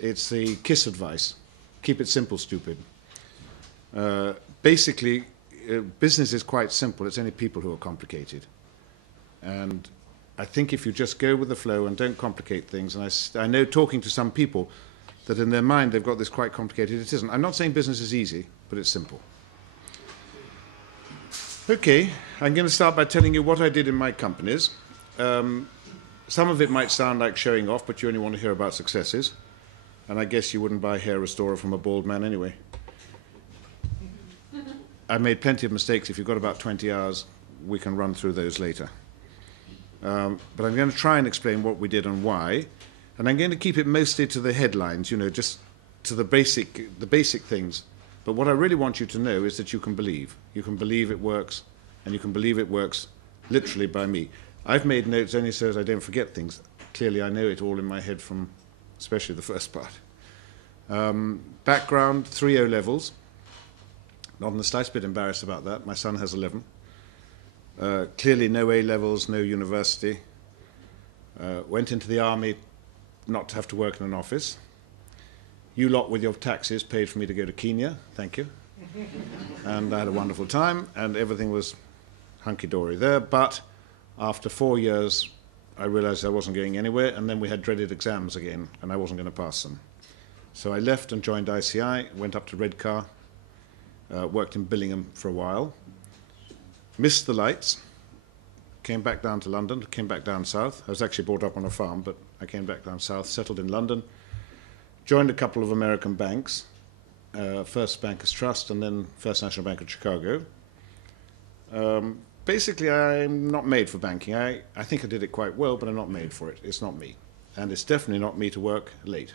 It's the KISS advice. Keep it simple, stupid. Basically, business is quite simple. It's only people who are complicated. And I think if you just go with the flow and don't complicate things, and I know talking to some people that in their mind they've got this quite complicated. It isn't. I'm not saying business is easy, but it's simple. Okay, I'm going to start by telling you what I did in my companies. Some of it might sound like showing off, but you only want to hear about successes. And I guess you wouldn't buy a hair restorer from a bald man anyway. I made plenty of mistakes. If you've got about 20 hours, we can run through those later. But I'm going to try and explain what we did and why. And I'm going to keep it mostly to the headlines, you know, just to the basic things. But what I really want you to know is that you can believe. You can believe it works, and you can believe it works literally by me. I've made notes only so as I don't forget things. Clearly, I know it all in my head from especially the first part. Background, 3 O-levels. Not in the slightest bit embarrassed about that. My son has 11. Clearly no A-levels, no university. Went into the army not to have to work in an office. You lot with your taxes paid for me to go to Kenya. Thank you. And I had a wonderful time, and everything was hunky-dory there. But after 4 years, I realized I wasn't going anywhere, and then we had dreaded exams again, and I wasn't going to pass them. So I left and joined ICI, went up to Redcar, worked in Billingham for a while, missed the lights, came back down to London, came back down south. I was actually brought up on a farm, but I came back down south, settled in London, joined a couple of American banks, First Bankers Trust and then First National Bank of Chicago. Basically, I'm not made for banking. I think I did it quite well, but I'm not made for it. It's not me. And it's definitely not me to work late.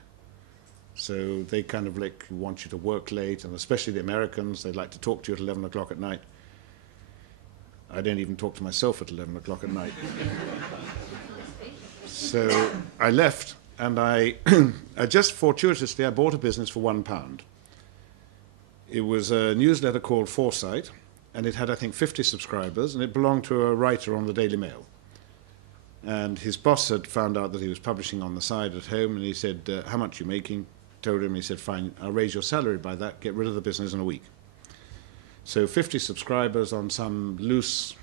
So they kind of like want you to work late, and especially the Americans, they like to talk to you at 11 o'clock at night. I don't even talk to myself at 11 o'clock at night. So I left, and I just fortuitously, I bought a business for £1. It was a newsletter called Foresight, and it had, I think, 50 subscribers, and it belonged to a writer on the Daily Mail. And his boss had found out that he was publishing on the side at home, and he said, how much are you making? Told him, he said, fine, I'll raise your salary by that, get rid of the business in a week. So 50 subscribers on some loose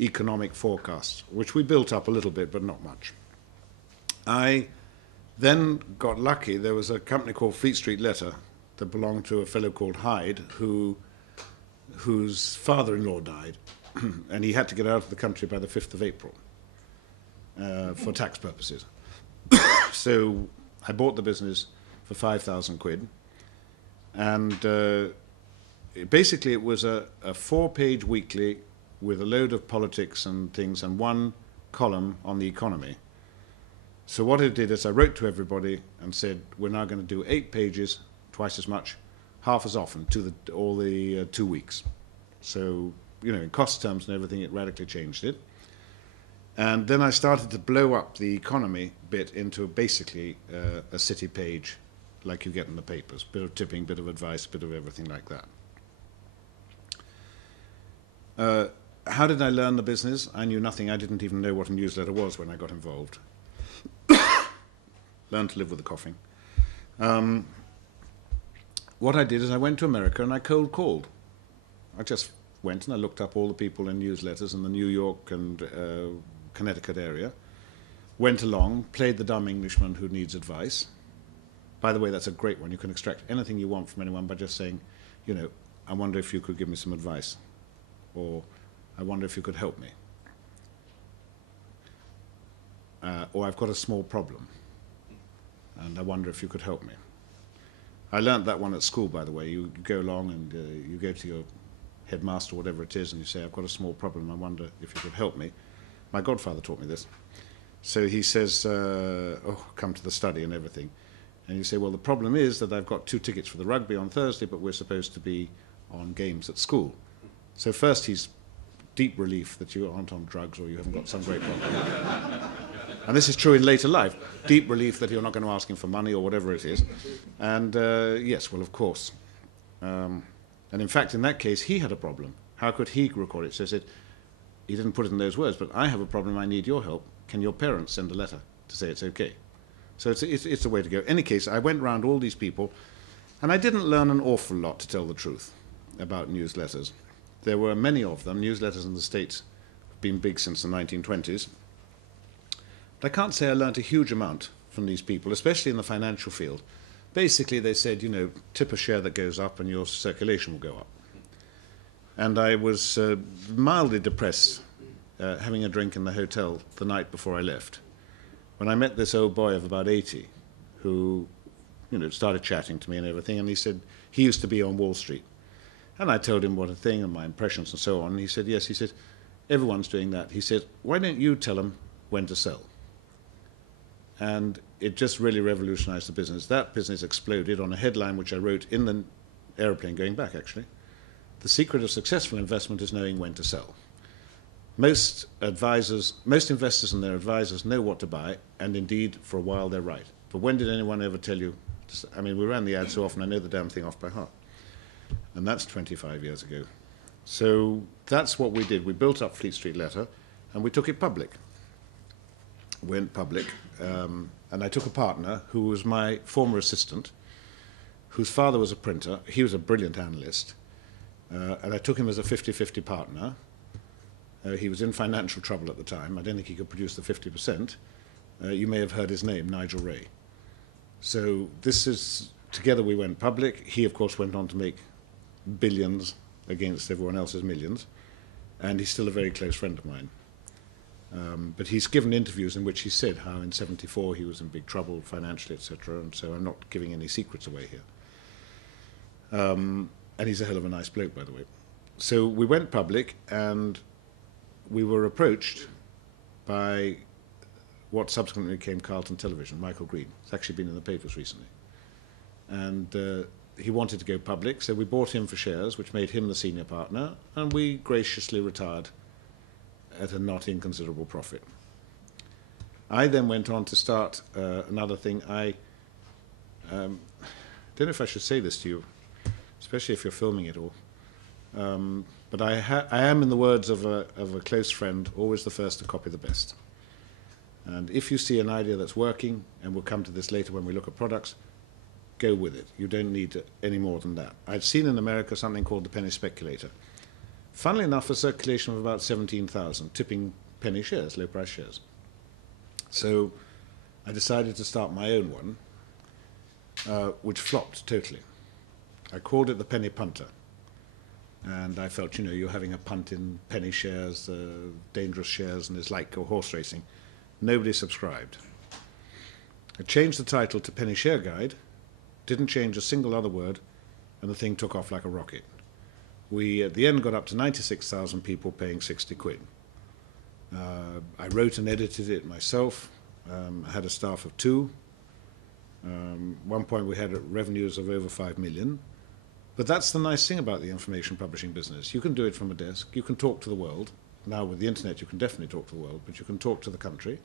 economic forecast, which we built up a little bit, but not much. I then got lucky. There was a company called Fleet Street Letter that belonged to a fellow called Hyde, whose father-in-law died, and he had to get out of the country by the 5th of April for tax purposes. So I bought the business for 5,000 quid, and basically it was a 4-page weekly with a load of politics and things and one column on the economy. So what I did is I wrote to everybody and said, we're now going to do 8 pages, twice as much, half as often, all the 2 weeks. So, you know, in cost terms and everything, it radically changed it. And then I started to blow up the economy bit into basically a city page like you get in the papers. Bit of tipping, bit of advice, bit of everything like that. How did I learn the business? I knew nothing. I didn't even know what a newsletter was when I got involved. Learned to live with the coughing. What I did is I went to America and I cold called. I just went and I looked up all the people in newsletters in the New York and Connecticut area, went along, played the dumb Englishman who needs advice. By the way, that's a great one. You can extract anything you want from anyone by just saying, you know, I wonder if you could give me some advice, or I wonder if you could help me, or I've got a small problem, and I wonder if you could help me. I learned that one at school, by the way. You go along and you go to your headmaster, whatever it is, and you say, I've got a small problem, I wonder if you could help me. My godfather taught me this. So he says, oh, come to the study and everything. And you say, well, the problem is that I've got 2 tickets for the rugby on Thursday, but we're supposed to be on games at school. So first he's deep relief that you aren't on drugs or you haven't got some great problem. And this is true in later life. Deep relief that you're not going to ask him for money or whatever it is. And yes, well, of course. And in fact, in that case, he had a problem. How could he record it? So he said, he didn't put it in those words, but I have a problem, I need your help. Can your parents send a letter to say it's okay? So it's a way to go. In any case, I went round all these people, and I didn't learn an awful lot, to tell the truth, about newsletters. There were many of them. Newsletters in the States have been big since the 1920s. But I can't say I learned a huge amount from these people, especially in the financial field. Basically, they said, you know, tip a share that goes up and your circulation will go up. And I was mildly depressed having a drink in the hotel the night before I left, when I met this old boy of about 80 who, you know, started chatting to me and everything, and he said he used to be on Wall Street. And I told him what a thing and my impressions and so on. And he said, yes, he said, everyone's doing that. He said, why don't you tell them when to sell? And it just really revolutionized the business. That business exploded on a headline which I wrote in the aeroplane going back, actually. The secret of successful investment is knowing when to sell. Most investors and their advisors know what to buy, and indeed, for a while, they're right. But when did anyone ever tell you? I mean, we ran the ad so often, I know the damn thing off by heart. And that's 25 years ago. So that's what we did. We built up Fleet Street Letter, and we took it public. Went public, and I took a partner who was my former assistant, whose father was a printer. He was a brilliant analyst, and I took him as a 50-50 partner. He was in financial trouble at the time. I don't think he could produce the 50%. You may have heard his name, Nigel Ray. So this is, together we went public. He, of course, went on to make billions against everyone else's millions, and he's still a very close friend of mine. But he's given interviews in which he said how in '74 he was in big trouble financially, etc., and so I'm not giving any secrets away here. And he's a hell of a nice bloke, by the way. So we went public, and we were approached by what subsequently became Carlton Television, Michael Green. It's actually been in the papers recently. And he wanted to go public, so we bought him for shares, which made him the senior partner, and we graciously retired at a not inconsiderable profit. I then went on to start another thing. I don't know if I should say this to you, especially if you're filming it all. But I am, in the words of a close friend, always the first to copy the best. And if you see an idea that's working, and we'll come to this later when we look at products, go with it. You don't need any more than that. I'd seen in America something called the penny speculator. Funnily enough, a circulation of about 17,000, tipping penny shares, low-price shares. So I decided to start my own one, which flopped totally. I called it the penny punter. And I felt, you know, you're having a punt in penny shares, dangerous shares, and it's like horse racing. Nobody subscribed. I changed the title to Penny Share Guide, didn't change a single other word, and the thing took off like a rocket. We, at the end, got up to 96,000 people paying 60 quid. I wrote and edited it myself. I had a staff of 2. One point we had revenues of over 5 million. But that's the nice thing about the information publishing business. You can do it from a desk. You can talk to the world. Now with the internet you can definitely talk to the world, but you can talk to the country.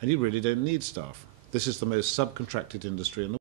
And you really don't need staff. This is the most subcontracted industry in the world.